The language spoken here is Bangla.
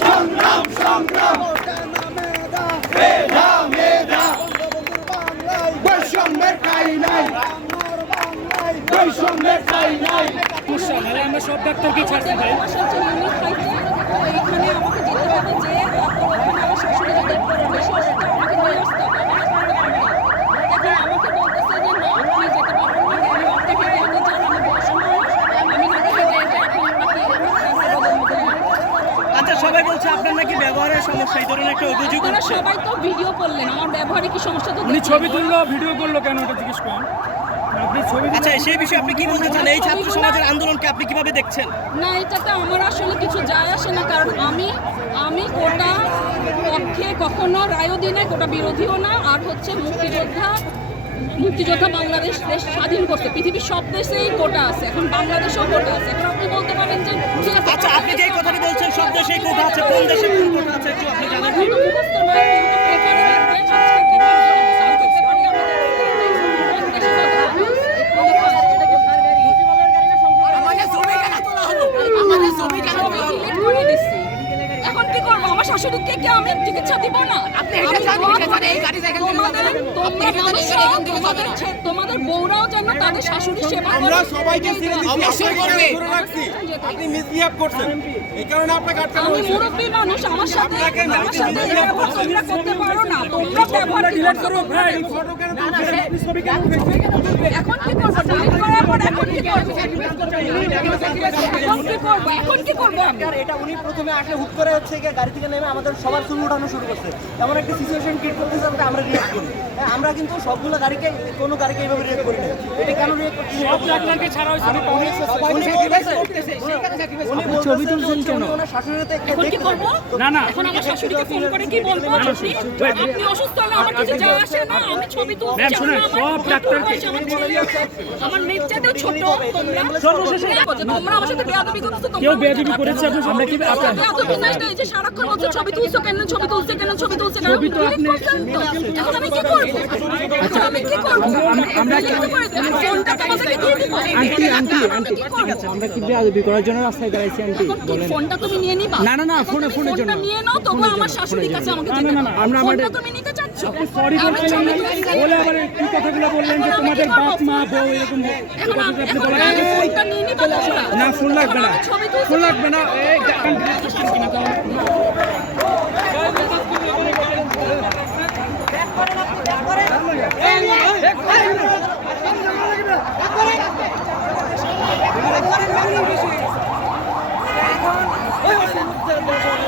সংগ্রাম সংগ্রাম মেধা মেধা বৈষম্যের ঠাই নাই বৈষম্যের ঠাই নাই আমরা সব ডাক্তারকে ছাড়ছি ভাই এখানে আমাকে যেতে হবে যে ওখানে আমার শাশুড়ি যদি বলছে আপনার নাকি ব্যবহারের সমস্যা। এই ধরনের একটা অভিযোগ আপনারা উঠছে। সবাই তো ভিডিও করলেন। আমার ব্যবহারে কি সমস্যা তো উনি দেখলেন। ছবি তুললো ভিডিও করল কেন ওটা জিজ্ঞেস করেন। আপনি ছবি আচ্ছা সেই বিষয়ে আপনি কি বলতে চান? এই ছাত্র সমাজের আন্দোলনকে আপনি কীভাবে দেখছেন? না এটাতে আমার আসলে কিছু যায় আসে না কারণ আমি আমি কোটা পক্ষে কখনো রায়ও দিই না কোটা বিরোধীও না আর হচ্ছে মুক্তিযোদ্ধা মুক্তিযোদ্ধা বাংলাদেশ দেশ স্বাধীন করছে পৃথিবীর সব দেশেই কোটা আছে এখন বাংলাদেশেও কোটা আছে এখন আপনি বলতে পারেন যে আচ্ছা আপনি যে কথাটি বলছেন সব দেশেই কোটা আছে কোন দেশে কোন কোটা আছে একটু আপনি জানান এখন কি করব আমার শাশুড়িকে আমি চিকিৎসা দিব না করি, তোমাদের তোমরা মানুষরাও তোমাদের ছে- তোমাদের বউরাও যেন তাদের শাশুড়ি সেবা আমরা সবাইকে ছেড়ে দিচ্ছি। অবশ্যই করবে। আপনি মিসবিহেভ করছেন। এই কারণে আপনাকে আটকানো আমি হয়েছে। মানুষ আমার সাথে আমার সাথে ব্যবহার তোমরা করতে পারো না? তোমরা ব্যবহার ডিলিট করো। ভাই। ফটো কেন এখন কি করব? ডিলিট করার পর এখন কি করব? এখন কি করব? এখন কি করব? এটা উনি প্রথমে আসলে হুট করে হচ্ছে গাড়ি থেকে নেমে আমাদের সবার চুল উঠানো শুরু করছে। এমন একটা সিচুয়েশন ক্রিয়েট করতেছে আমরা করি। আমরা কিন্তু সবগুলো গাড়িকে কোনো গাড়িকে এইভাবে রিয়েক্ট করি না এটা কেন রিয়েক্ট করছি সব ডাক্তারকে ছাড়া হয়েছে উনি বলতেছে ছবি তুলছেন কেন? এখন কি করব? না না। এখন আমার শাশুড়িকে ফোন করে কি বলব? আপনি আপনি অসুস্থ হলে আমার কিছু যায় আসে না। আমি ছবি তুলছি শুনুন, সব ডাক্তারকে- আমার ছেলে আছে, আমার মেয়ের চাইতেও ছোট তোমরা। সর্বশেষে তোমরা আমার সাথে বেয়াদবি করতেছো কেউ বেয়াদবি করেছে আপনি আমরা কি আপনার বেয়াদবি নাই এই যে সারাক্ষণ বলছে ছবি তুলছো কেন? ছবি তুলছে কেন? ছবি তুলছে কেন? ছবি তো আপনি- এখন আমি কি করব এখন আমি কি করব আমরা delete করে দেন। ফোনটা তো আমাদেরকে দিয়ে দিবো। আন্টি আন্টি আমি আন্টি কি করব? আমরা কি বেয়াদবি করার জন্য রাস্তায় দাঁড়াইছি আন্টি এখন ফোনটা তুমি নিয়ে নিবা না, না, না, ফোনে- ফোনের জন্য। নিয়ে নাও তবু আমার শাশুড়ির কাছে আমাকে না, না, না, আমরা আমাদের- তুমি নিতে চাচ্ছ সরি আমি না বলে আবার কি কথাগুলো বললেন যে তোমাদের বাপ মা বউ এরকম এখন আপনি বলেন ফোনটা নিয়ে নিবা না ফোন লাগবে না। ফোন লাগবে না এই Gracias.